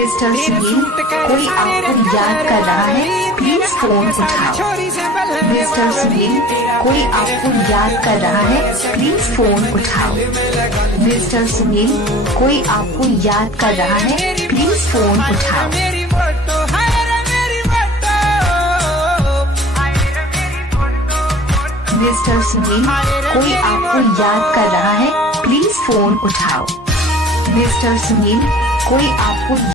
Mister Sunil, कोई आपको याद कर रहा है, प्लीज फोन उठाओ। मिस्टर सुनील, कोई आपको याद कर रहा है, प्लीज फोन उठाओ। मिस्टर सुनील, कोई आपको याद कर रहा है, प्लीज फोन उठाओ। मिस्टर सुनील, कोई आपको याद कर रहा है, प्लीज फोन उठाओ। मिस्टर सुनील, कोई आपको